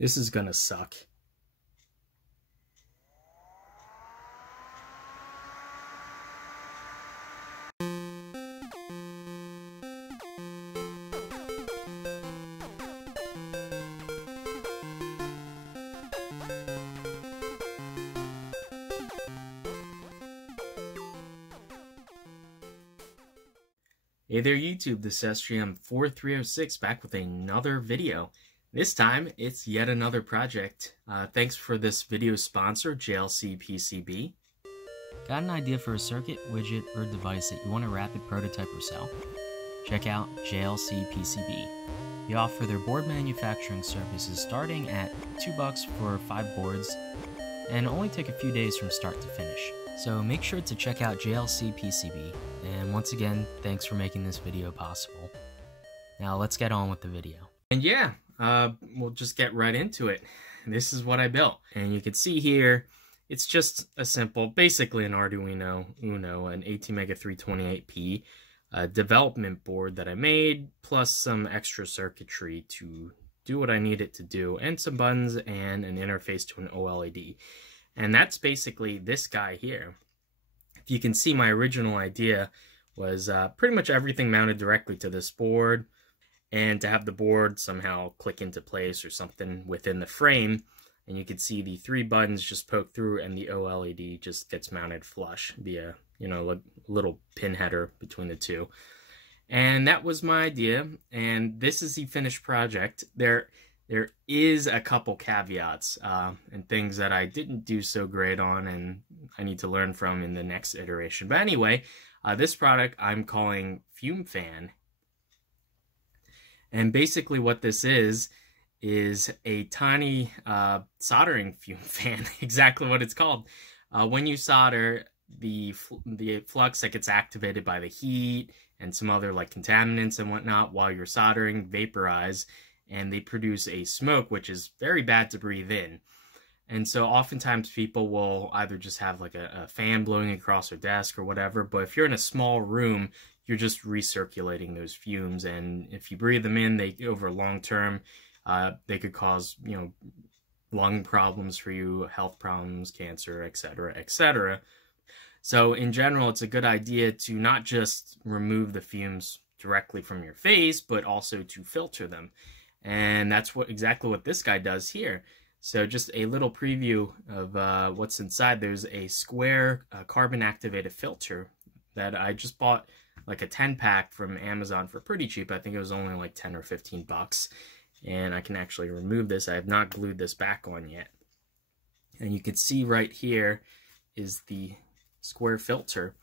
This is gonna suck. Hey there YouTube, this is SGM4306 back with another video. This time, it's yet another project. Thanks for this video sponsor, JLC PCB. Got an idea for a circuit, widget, or device that you want to rapid prototype or sell? Check out JLC PCB. They offer their board manufacturing services starting at $2 for 5 boards and only take a few days from start to finish. So make sure to check out JLC PCB. And once again, thanks for making this video possible. Now let's get on with the video. And yeah, we'll just get right into it. This is what I built. And you can see here, it's just a simple, basically an Arduino Uno, an ATmega 328P development board that I made, plus some extra circuitry to do what I need it to do, and some buttons and an interface to an OLED. And that's basically this guy here. If you can see, my original idea was pretty much everything mounted directly to this board, and to have the board somehow click into place or something within the frame. And you can see the 3 buttons just poke through, and the OLED just gets mounted flush via, a little pin header between the two. And that was my idea, and this is the finished project. There is a couple caveats and things that I didn't do so great on, and I need to learn from in the next iteration. But anyway, this product I'm calling FumeFan. And basically what this is a tiny soldering fume fan, exactly what it's called. When you solder, the flux that gets activated by the heat and some other like contaminants and whatnot while you're soldering vaporize, and they produce a smoke which is very bad to breathe in. And so oftentimes people will either just have like a fan blowing across their desk or whatever, but if you're in a small room, you're just recirculating those fumes, and if you breathe them in, they over long term they could cause lung problems for you, health problems, cancer, etc., etc. So in general, it's a good idea to not just remove the fumes directly from your face, but also to filter them. And that's exactly what this guy does here. So just a little preview of what's inside. There's a square carbon activated filter that I just bought like a 10-pack from Amazon for pretty cheap. I think it was only like 10 or 15 bucks. And I can actually remove this. I have not glued this back on yet. And you can see right here is the square filter.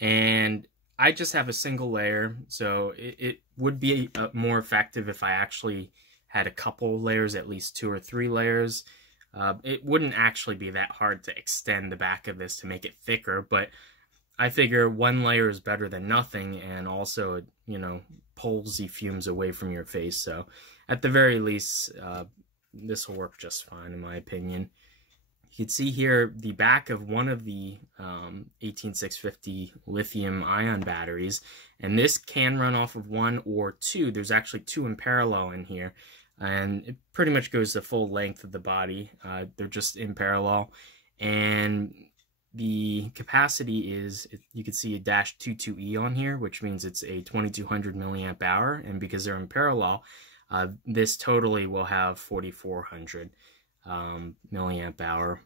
And I just have a single layer, so it would be more effective if I actually had a couple layers, at least 2 or 3 layers. It wouldn't actually be that hard to extend the back of this to make it thicker, but I figure 1 layer is better than nothing, and also it, pulls the fumes away from your face. So at the very least, this will work just fine in my opinion. You can see here the back of one of the 18650 lithium-ion batteries, and this can run off of 1 or 2. There's actually 2 in parallel in here, and it pretty much goes the full length of the body. They're just in parallel, and the capacity is, you can see a -22E on here, which means it's a 2200 milliamp hour, and because they're in parallel, this totally will have 4400 milliamp hour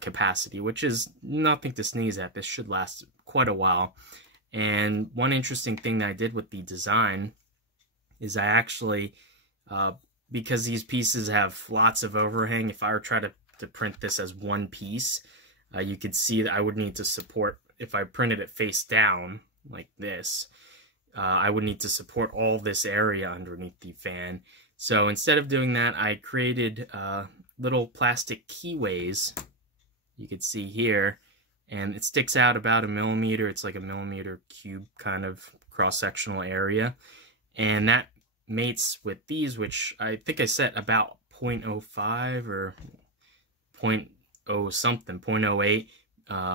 capacity, which is nothing to sneeze at. This should last quite a while. And one interesting thing that I did with the design is I actually, because these pieces have lots of overhang, if I were try to print this as one piece, you could see that I would need to support, if I printed it face down like this, I would need to support all this area underneath the fan. So instead of doing that, I created little plastic keyways, you can see here, and it sticks out about 1 millimeter. It's like a millimeter cube kind of cross-sectional area, and that mates with these, which I think I set about 0.05 or 0.0 something, 0.08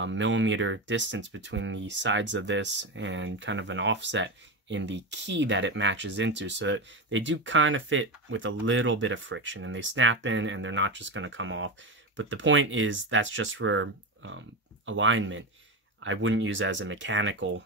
millimeter distance between the sides of this, and kind of an offset in the key that it matches into, so that they do kind of fit with a little bit of friction, and they snap in and they're not just going to come off. But the point is, that's just for alignment. I wouldn't use as a mechanical,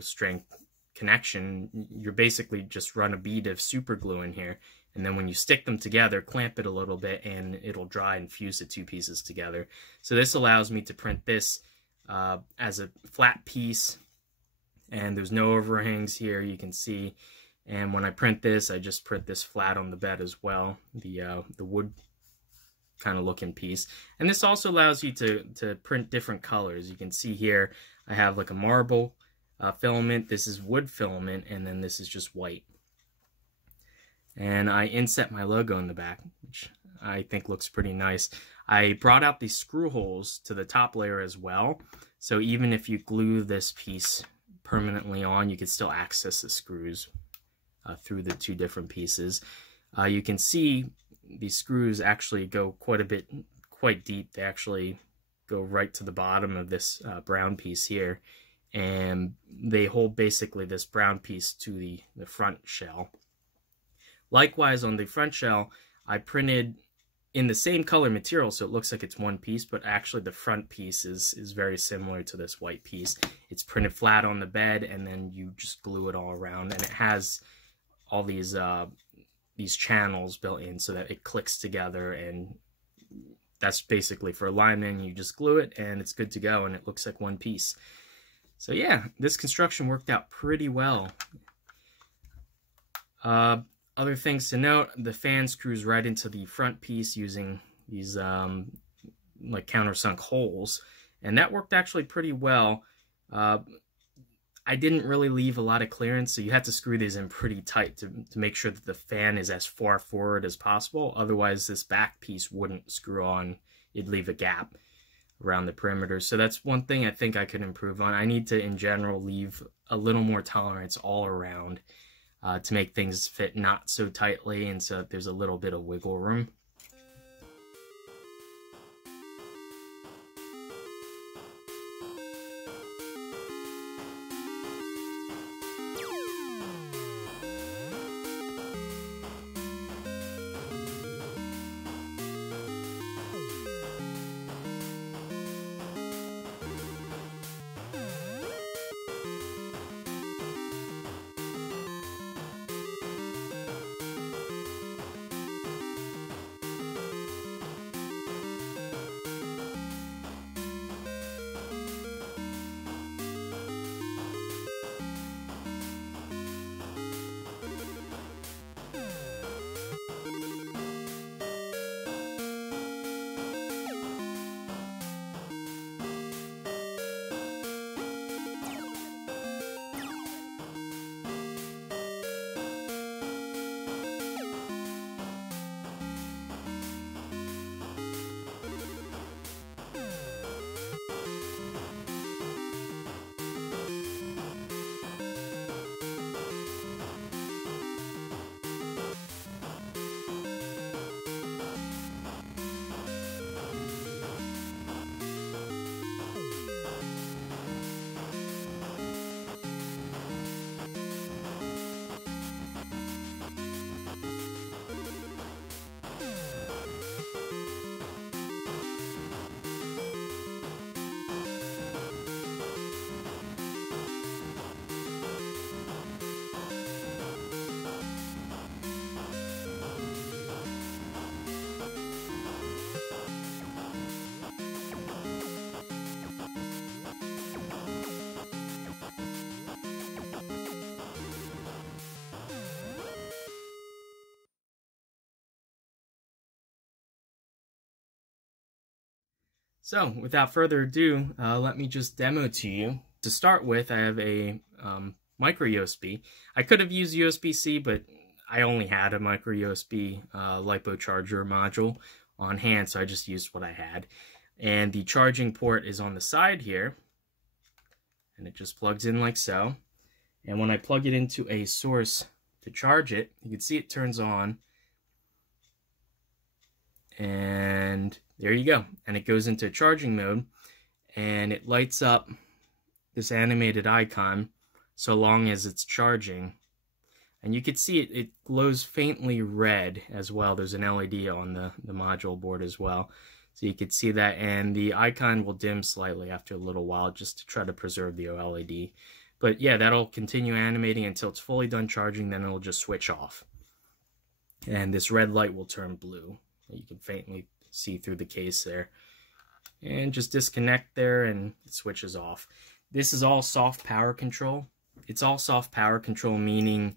strength connection. You're basically just run a bead of super glue in here, and then when you stick them together, clamp it a little bit, and it'll dry and fuse the two pieces together. So this allows me to print this as a flat piece, and there's no overhangs here, you can see. And when I print this, I just print this flat on the bed as well, the wood kind of looking piece. And this also allows you to print different colors. You can see here I have like a marble filament, this is wood filament, and then this is just white. And I inset my logo in the back, which I think looks pretty nice. I brought out these screw holes to the top layer as well, so even if you glue this piece permanently on, you can still access the screws through the two different pieces. You can see these screws actually go quite deep. They actually go right to the bottom of this brown piece here, and they hold basically this brown piece to the front shell. Likewise, on the front shell, I printed in the same color material, so it looks like it's one piece, but actually the front piece is very similar to this white piece. It's printed flat on the bed, and then you just glue it all around, and it has all these channels built in so that it clicks together, and that's basically for alignment. You just glue it, and it's good to go, and it looks like one piece. So yeah, this construction worked out pretty well. Other things to note, the fan screws right into the front piece using these like countersunk holes, and that worked actually pretty well. I didn't really leave a lot of clearance, so you have to screw these in pretty tight to make sure that the fan is as far forward as possible. Otherwise, this back piece wouldn't screw on. It'd leave a gap around the perimeter. So that's one thing I think I could improve on. I need to, in general, leave a little more tolerance all around to make things fit not so tightly, and so there's a little bit of wiggle room. So, without further ado, let me just demo to you. To start with, I have a micro USB. I could have used USB-C, but I only had a micro USB LiPo charger module on hand, so I just used what I had. And the charging port is on the side here, and it just plugs in like so. And when I plug it into a source to charge it, you can see it turns on. And there you go, and it goes into charging mode, and it lights up this animated icon so long as it's charging. And you can see it glows faintly red as well. There's an LED on the module board as well. So you can see that, and the icon will dim slightly after a little while just to try to preserve the OLED. But yeah, that'll continue animating until it's fully done charging, then it'll just switch off. And this red light will turn blue. You can faintly see through the case there. And just disconnect there and it switches off. This is all soft power control. It's all soft power control, meaning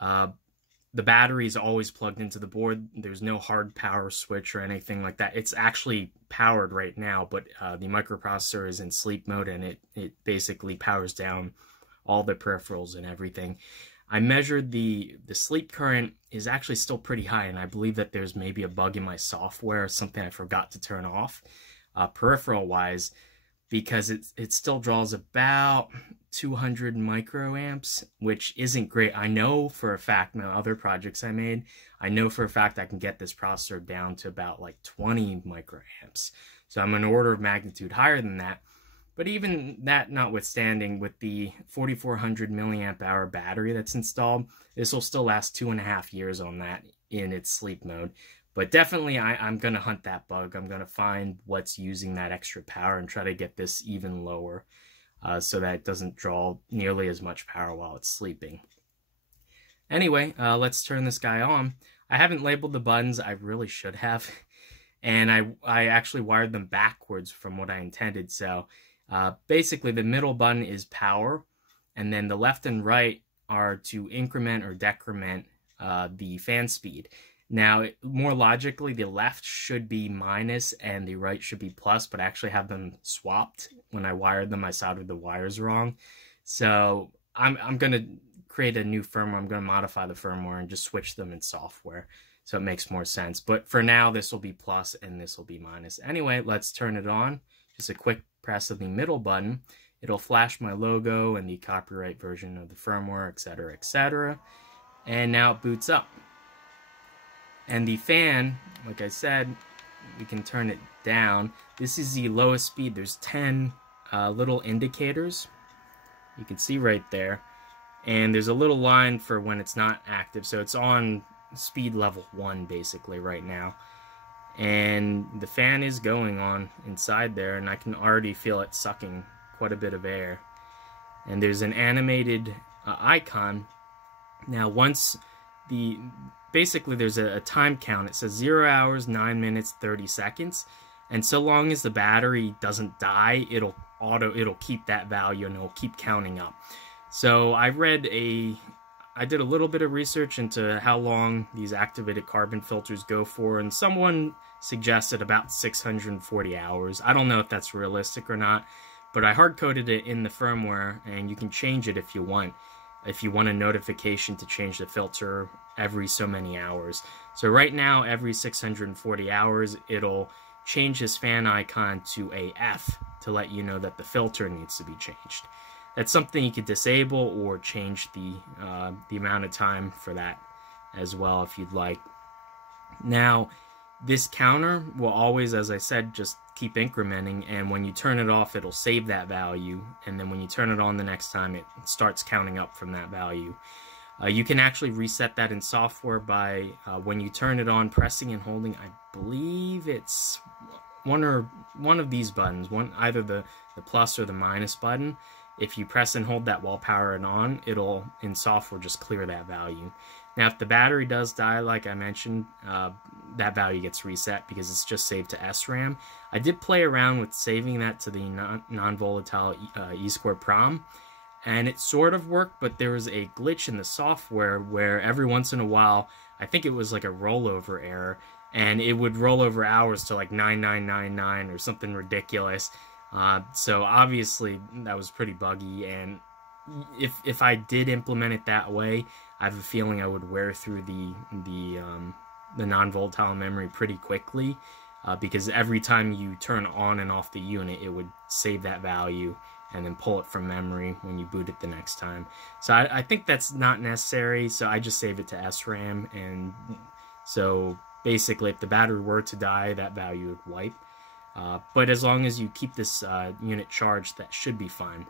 the battery is always plugged into the board. There's no hard power switch or anything like that. It's actually powered right now, but the microprocessor is in sleep mode, and it basically powers down all the peripherals and everything. I measured the sleep current is actually still pretty high, and I believe that there's maybe a bug in my software, something I forgot to turn off peripheral-wise, because it still draws about 200 microamps, which isn't great. I know for a fact, my other projects I made, I know for a fact I can get this processor down to about like 20 microamps. So I'm an order of magnitude higher than that. But even that notwithstanding, with the 4400 milliamp hour battery that's installed, this will still last 2.5 years on that in its sleep mode. But definitely, I'm going to hunt that bug. I'm going to find what's using that extra power and try to get this even lower so that it doesn't draw nearly as much power while it's sleeping. Anyway, let's turn this guy on. I haven't labeled the buttons. I really should have. And I actually wired them backwards from what I intended. So basically, the middle button is power, and then the left and right are to increment or decrement the fan speed. Now, more logically, the left should be minus and the right should be plus, but I actually have them swapped. When I wired them, I soldered the wires wrong. So I'm going to create a new firmware. I'm going to modify the firmware and just switch them in software, so it makes more sense. But for now, this will be plus and this will be minus. Anyway, let's turn it on. Just a quick press of the middle button. It'll flash my logo and the copyright version of the firmware, etc., etc. And now it boots up. And the fan, like I said, we can turn it down. This is the lowest speed. There's 10 little indicators. You can see right there. And there's a little line for when it's not active. So it's on speed level 1 basically right now. And the fan is going on inside there, and I can already feel it sucking quite a bit of air. And there's an animated icon. Now once basically there's a time count. It says 0 hours, 9 minutes, 30 seconds. And so long as the battery doesn't die, it'll keep that value and it'll keep counting up. So I did a little bit of research into how long these activated carbon filters go for, and someone suggested about 640 hours. I don't know if that's realistic or not, but I hard-coded it in the firmware, and you can change it if you want. If you want a notification to change the filter every so many hours. So right now, every 640 hours, it'll change this fan icon to a F to let you know that the filter needs to be changed. That's something you could disable or change the amount of time for that as well if you'd like. Now, this counter will always, as I said, just keep incrementing, and when you turn it off, it'll save that value, and then when you turn it on the next time, it starts counting up from that value. You can actually reset that in software by, when you turn it on, pressing and holding, I believe it's one of these buttons, either the plus or the minus button. If you press and hold that while powering on, it'll, in software, just clear that value. Now, if the battery does die, like I mentioned, that value gets reset because it's just saved to SRAM. I did play around with saving that to the non-volatile E-score PROM, and it sort of worked, but there was a glitch in the software where every once in a while, I think it was like a rollover error, and it would roll over hours to like 9999 or something ridiculous. So obviously that was pretty buggy, and if I did implement it that way, I have a feeling I would wear through the non-volatile memory pretty quickly, because every time you turn on and off the unit, it would save that value and then pull it from memory when you boot it the next time. So I think that's not necessary, so I just save it to SRAM, and so basically if the battery were to die, that value would wipe. But as long as you keep this unit charged, that should be fine.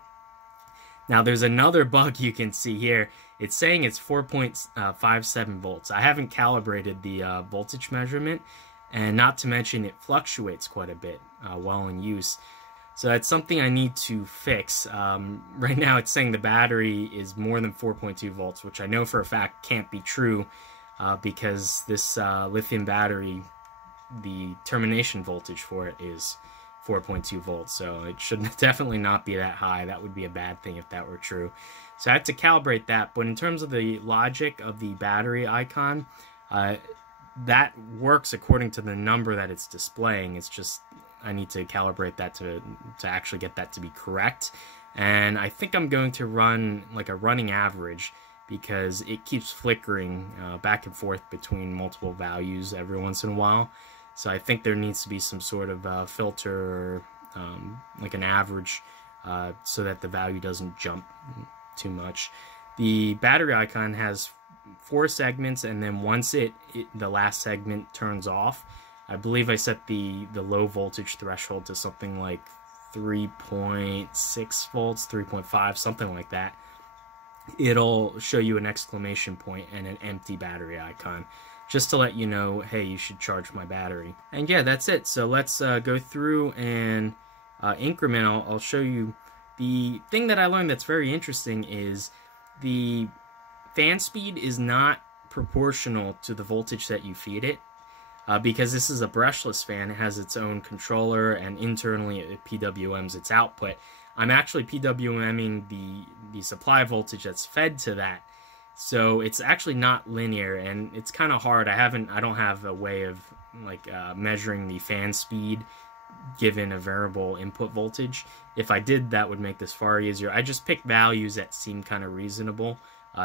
Now there's another bug you can see here. It's saying it's 4.57 volts. I haven't calibrated the voltage measurement, and not to mention it fluctuates quite a bit while in use. So that's something I need to fix. Right now it's saying the battery is more than 4.2 volts, which I know for a fact can't be true because this lithium battery, the termination voltage for it is 4.2 volts, so it should definitely not be that high. That would be a bad thing if that were true. So I have to calibrate that, but in terms of the logic of the battery icon, that works according to the number that it's displaying. It's just I need to calibrate that to actually get that to be correct. And I think I'm going to run like a running average because it keeps flickering back and forth between multiple values every once in a while. So I think there needs to be some sort of filter or like an average so that the value doesn't jump too much. The battery icon has 4 segments, and then once the last segment turns off, I believe I set the low voltage threshold to something like 3.6 volts, 3.5, something like that. It'll show you an exclamation point and an empty battery icon, just to let you know, hey, you should charge my battery. And yeah, that's it. So let's go through and increment. I'll show you the thing that I learned that's very interesting is the fan speed is not proportional to the voltage that you feed it. Because this is a brushless fan, it has its own controller, and internally it PWMs its output. I'm actually PWMing the supply voltage that's fed to that, so it's actually not linear, and it's kind of hard. I don't have a way of like measuring the fan speed given a variable input voltage. If I did, that would make this far easier. I just picked values that seem kind of reasonable,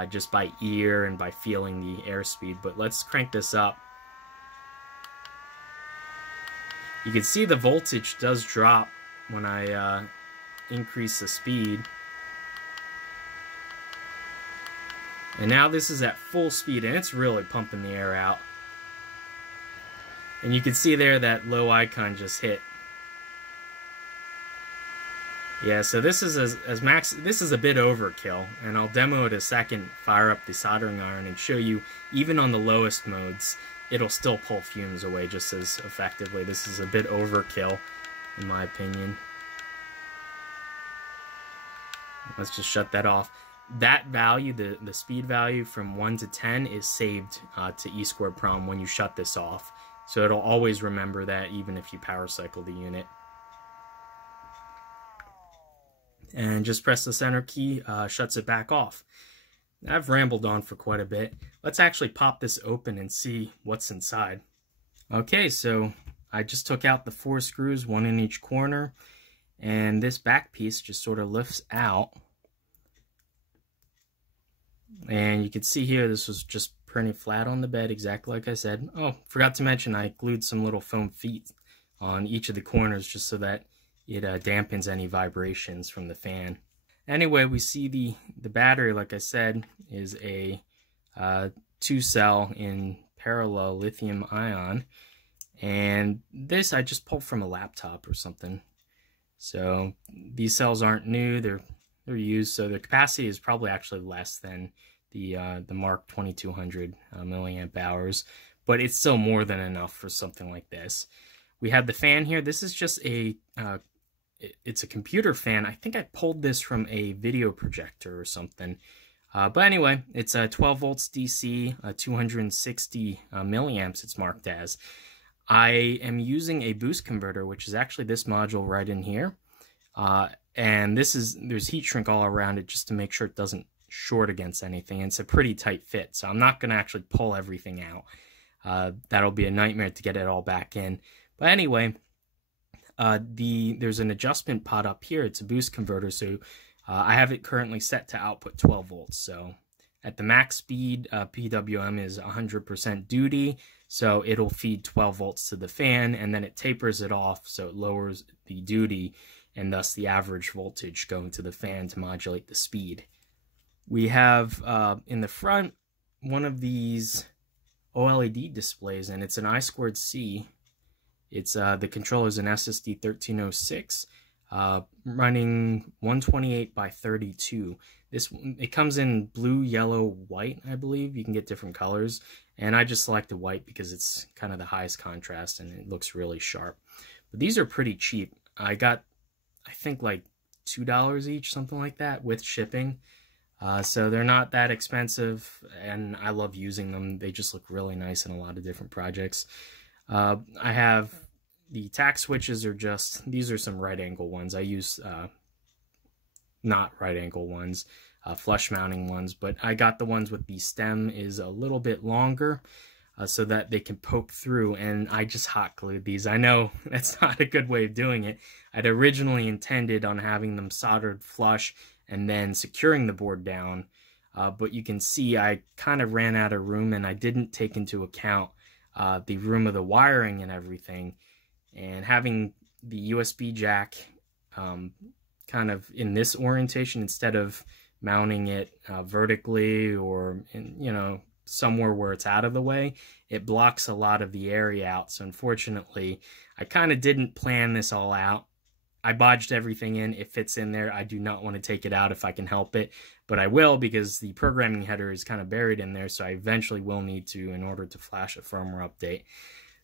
just by ear and by feeling the airspeed. But let's crank this up. You can see the voltage does drop when I increase the speed. And now this is at full speed, and it's really pumping the air out. And you can see there that low icon just hit. Yeah, so this is as max. This is a bit overkill, and I'll demo it a second, fire up the soldering iron, and show you even on the lowest modes, it'll still pull fumes away just as effectively. This is a bit overkill, in my opinion. Let's just shut that off. That value, the speed value from 1 to 10 is saved to E2prom when you shut this off. So it'll always remember that even if you power cycle the unit. And just press the center key, shuts it back off. I've rambled on for quite a bit. Let's actually pop this open and see what's inside. Okay, so I just took out the 4 screws, 1 in each corner, and this back piece just sort of lifts out. And you can see here, this was just printed flat on the bed, exactly like I said. Oh, forgot to mention, I glued some little foam feet on each of the corners just so that it dampens any vibrations from the fan. Anyway, we see the battery, like I said, is a 2-cell in parallel lithium ion. And this I just pulled from a laptop or something. So these cells aren't new, they're used, so the capacity is probably actually less than the Mark 2200 milliamp hours, but it's still more than enough for something like this. We have the fan here. This is just it's a computer fan. I think I pulled this from a video projector or something. But anyway, it's 12 volts DC, 260 milliamps it's marked as. I am using a boost converter, which is actually this module right in here. And there's heat shrink all around it just to make sure it doesn't short against anything. And it's a pretty tight fit, so I'm not going to actually pull everything out. That'll be a nightmare to get it all back in. But anyway, there's an adjustment pot up here. It's a boost converter, so I have it currently set to output 12 volts. So at the max speed, PWM is 100% duty, so it'll feed 12 volts to the fan, and then it tapers it off, so it lowers the duty, and thus the average voltage going to the fan to modulate the speed. We have in the front one of these OLED displays, and it's an I2C. It's the controller's an SSD 1306. running 128 by 32. It comes in blue, yellow, white, I believe. You can get different colors, and I just selected white because it's kind of the highest contrast and it looks really sharp. But these are pretty cheap. I got, I think, like $2 each, something like that, with shipping. So they're not that expensive, and I love using them. They just look really nice in a lot of different projects. I have the tack switches these are some right angle ones. I use not right angle ones, flush mounting ones, but I got the ones with the stem is a little bit longer so that they can poke through, and I just hot glued these. I know that's not a good way of doing it. I'd originally intended on having them soldered flush and then securing the board down, but you can see I kind of ran out of room, and I didn't take into account the room of the wiring and everything, and having the USB jack kind of in this orientation instead of mounting it vertically or somewhere where it's out of the way, it blocks a lot of the area out. So unfortunately, I kind of didn't plan this all out. I bodged everything in. It fits in there. I do not want to take it out if I can help it, but I will, because the programming header is kind of buried in there, so I eventually will need to in order to flash a firmware update.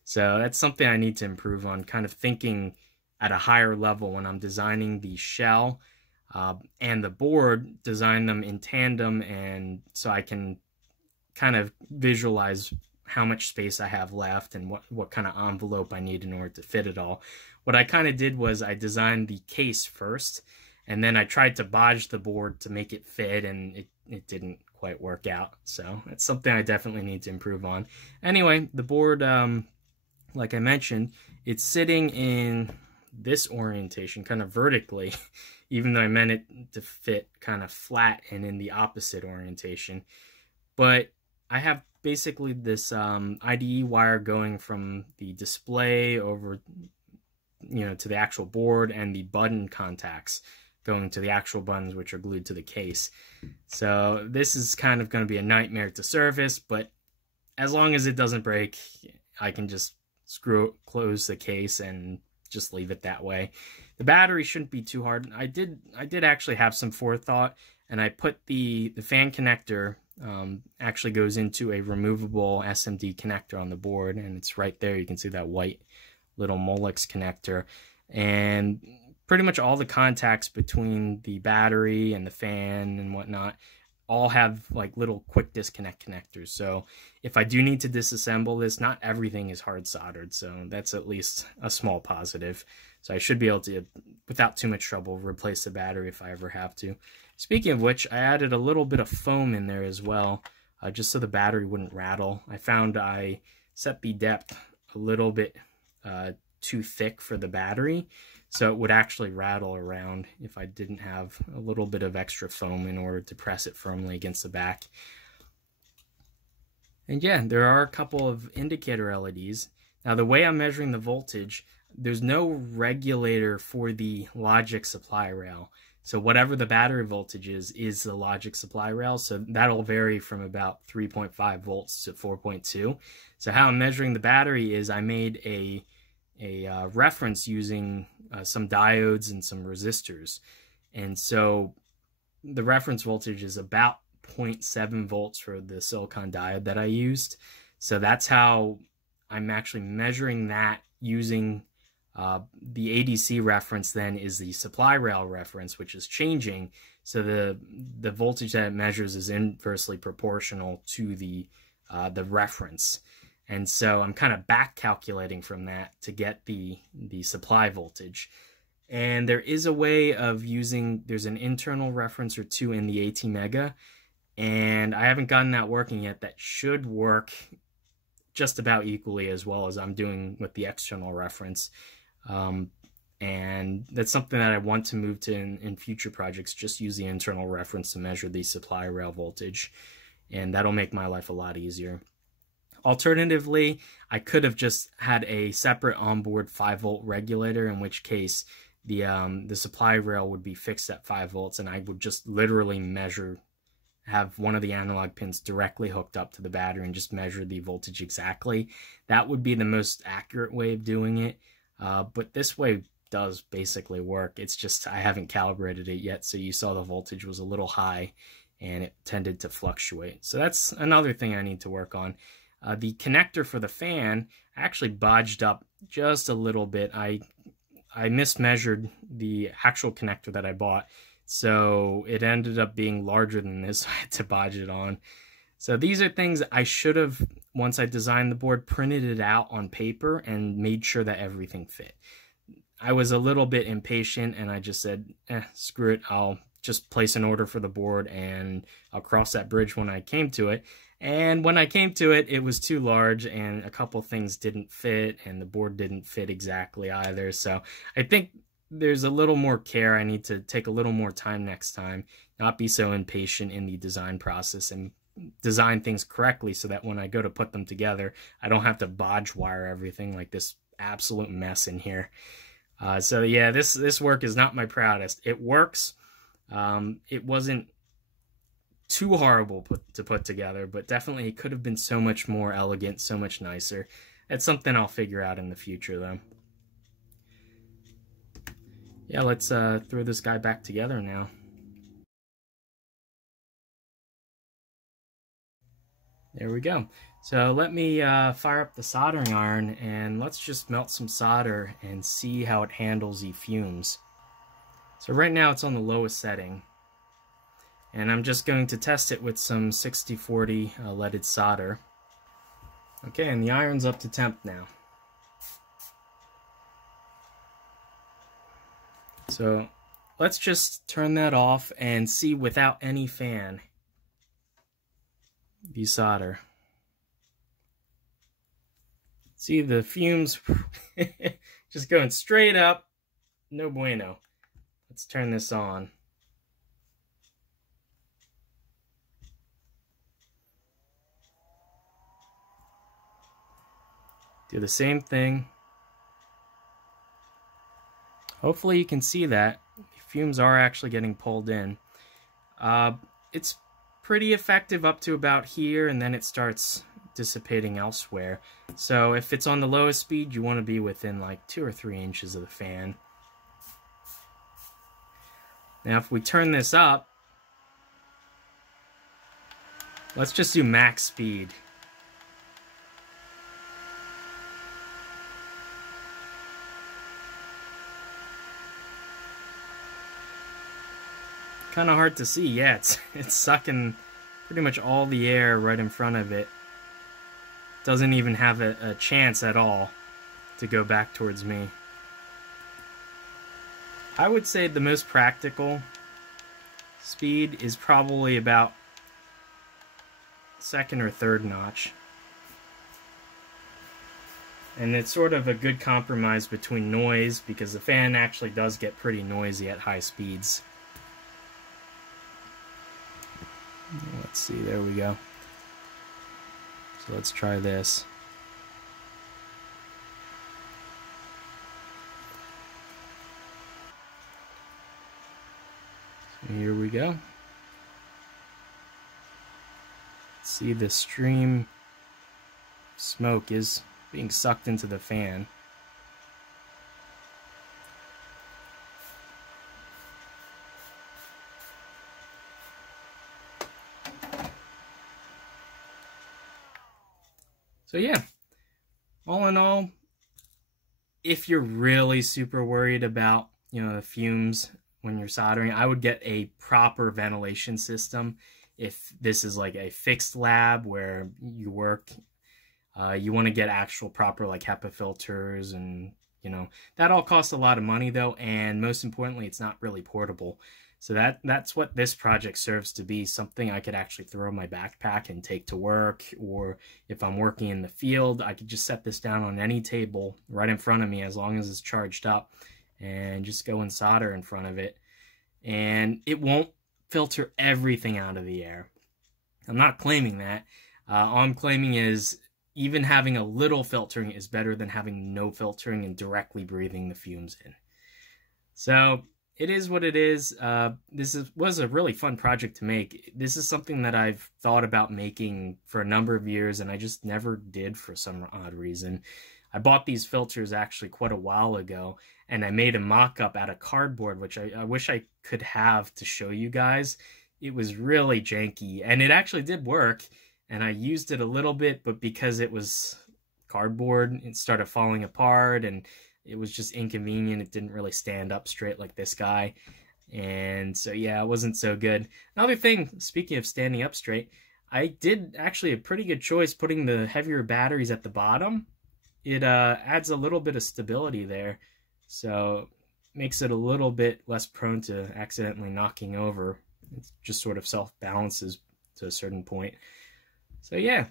So that's something I need to improve on, kind of thinking at a higher level when I'm designing the shell and the board, design them in tandem, and so I can kind of visualize how much space I have left and what kind of envelope I need in order to fit it all. What I kind of did was I designed the case first, and then I tried to bodge the board to make it fit, and it didn't quite work out. So that's something I definitely need to improve on. Anyway, the board, like I mentioned, it's sitting in this orientation, kind of vertically, even though I meant it to fit kind of flat and in the opposite orientation. But I have basically this IDE wire going from the display over to the actual board, and the button contacts going to the actual buttons, which are glued to the case. So this is kind of going to be a nightmare to service, but as long as it doesn't break, I can just close the case and just leave it that way. The battery shouldn't be too hard. I did actually have some forethought, and I put the fan connector actually goes into a removable SMD connector on the board, and it's right there. You can see that white little Molex connector, and pretty much all the contacts between the battery and the fan and whatnot all have like little quick disconnect connectors. So if I do need to disassemble this, not everything is hard soldered, so that's at least a small positive. So I should be able to, without too much trouble, replace the battery if I ever have to. Speaking of which, I added a little bit of foam in there as well, just so the battery wouldn't rattle. I found I set the depth a little bit too thick for the battery, so it would actually rattle around if I didn't have a little bit of extra foam in order to press it firmly against the back. And yeah, there are a couple of indicator LEDs. Now the way I'm measuring the voltage, there's no regulator for the logic supply rail. So whatever the battery voltage is the logic supply rail. So that'll vary from about 3.5 volts to 4.2. So how I'm measuring the battery is I made a reference using some diodes and some resistors. And so the reference voltage is about 0.7 volts for the silicon diode that I used. So that's how I'm actually measuring that using the ADC reference. Then is the supply rail reference, which is changing. So the voltage that it measures is inversely proportional to the reference. And so I'm kind of back calculating from that to get the supply voltage. And there is a way of there's an internal reference or two in the AT Mega, and I haven't gotten that working yet. That should work just about equally as well as I'm doing with the external reference. And that's something that I want to move to in future projects, just use the internal reference to measure the supply rail voltage. And that'll make my life a lot easier. Alternatively, I could have just had a separate onboard 5-volt regulator, in which case the supply rail would be fixed at 5 volts, and I would just literally have one of the analog pins directly hooked up to the battery and just measure the voltage exactly. That would be the most accurate way of doing it, but this way does basically work. It's just I haven't calibrated it yet, so you saw the voltage was a little high and it tended to fluctuate. So that's another thing I need to work on. The connector for the fan actually bodged up just a little bit. I mismeasured the actual connector that I bought, so it ended up being larger than this, so I had to bodge it on. So these are things I should have, once I designed the board, printed it out on paper and made sure that everything fit. I was a little bit impatient and I just said, screw it, I'll just place an order for the board and I'll cross that bridge when I came to it. And when I came to it, it was too large and a couple things didn't fit and the board didn't fit exactly either. So I think there's a little more care. I need to take a little more time next time, not be so impatient in the design process, and design things correctly so that when I go to put them together, I don't have to bodge wire everything like this absolute mess in here. So yeah, this work is not my proudest. It works. It wasn't too horrible to put together, but definitely it could have been so much more elegant, so much nicer. That's something I'll figure out in the future, though. Yeah, let's throw this guy back together now. There we go. So let me fire up the soldering iron and let's just melt some solder and see how it handles the fumes. So right now it's on the lowest setting. And I'm just going to test it with some 6040 leaded solder. Okay, and the iron's up to temp now. So let's just turn that off and see without any fan the solder. See the fumes just going straight up. No bueno. Let's turn this on. Do the same thing. Hopefully you can see that. The fumes are actually getting pulled in. It's pretty effective up to about here, and then it starts dissipating elsewhere. So if it's on the lowest speed, you want to be within like 2 or 3 inches of the fan. Now if we turn this up, let's just do max speed. Kind of hard to see. Yeah, it's sucking pretty much all the air right in front of it. Doesn't even have a chance at all to go back towards me. I would say the most practical speed is probably about 2nd or 3rd notch. And it's sort of a good compromise between noise, because the fan actually does get pretty noisy at high speeds. Let's see, there we go. So let's try this. So here we go. See, the stream of smoke is being sucked into the fan. So yeah, all in all, if you're really super worried about, the fumes when you're soldering, I would get a proper ventilation system. If this is like a fixed lab where you work, you want to get actual proper like HEPA filters, and that all costs a lot of money though, and most importantly, it's not really portable. So that's what this project serves to be, something I could actually throw in my backpack and take to work, or if I'm working in the field, I could just set this down on any table right in front of me as long as it's charged up and just go and solder in front of it. And it won't filter everything out of the air. I'm not claiming that. All I'm claiming is even having a little filtering is better than having no filtering and directly breathing the fumes in. So it is what it is. Was a really fun project to make. This is something that I've thought about making for a number of years, and I just never did for some odd reason. I bought these filters actually quite a while ago, and I made a mock-up out of cardboard, which I wish I could have to show you guys. It was really janky, and it actually did work, and I used it a little bit, but because it was cardboard, it started falling apart, and it was just inconvenient. It didn't really stand up straight like this guy, and so yeah, it wasn't so good. Another thing, speaking of standing up straight, I did actually a pretty good choice putting the heavier batteries at the bottom. It adds a little bit of stability there, so makes it a little bit less prone to accidentally knocking over. It just sort of self-balances to a certain point. So yeah,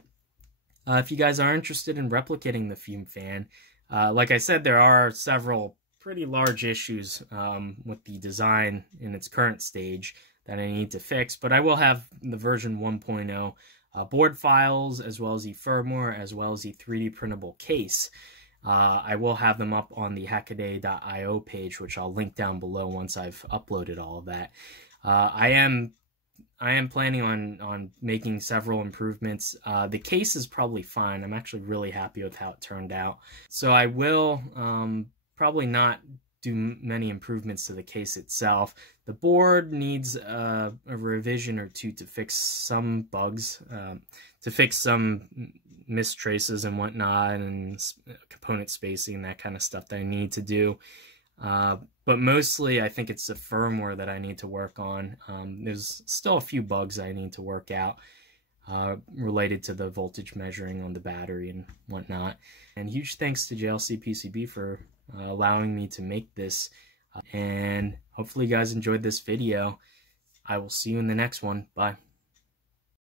if you guys are interested in replicating the FumeFan, like I said, there are several pretty large issues with the design in its current stage that I need to fix, but I will have the version 1.0 board files, as well as the firmware, as well as the 3D printable case. I will have them up on the hackaday.io page, which I'll link down below once I've uploaded all of that. I am planning on making several improvements. The case is probably fine. I'm actually really happy with how it turned out. So I will probably not do many improvements to the case itself. The board needs a revision or two to fix some bugs, to fix some mistraces and whatnot, and component spacing and that kind of stuff that I need to do. But mostly I think it's the firmware that I need to work on. There's still a few bugs I need to work out related to the voltage measuring on the battery and whatnot. And huge thanks to JLC PCB for allowing me to make this. And hopefully you guys enjoyed this video. I will see you in the next one. Bye.